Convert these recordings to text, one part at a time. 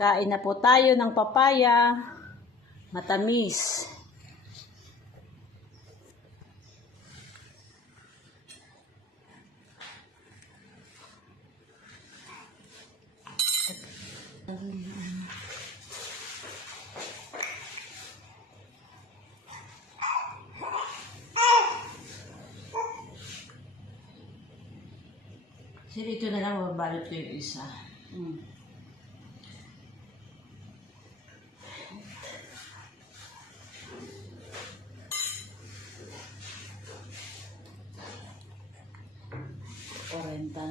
Kain na po tayo ng papaya. Matamis. Sir, ito na lang, mabalot ko yung isa. Orenta.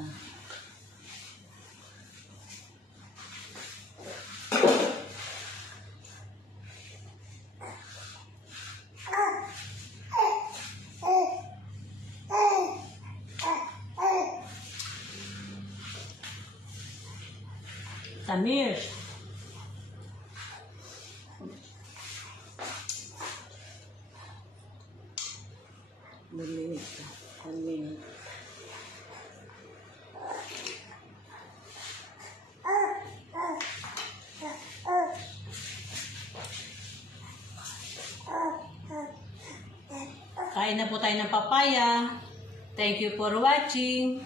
Tamis. Maliit. Maliit. Kain na po tayo ng papaya. Thank you for watching.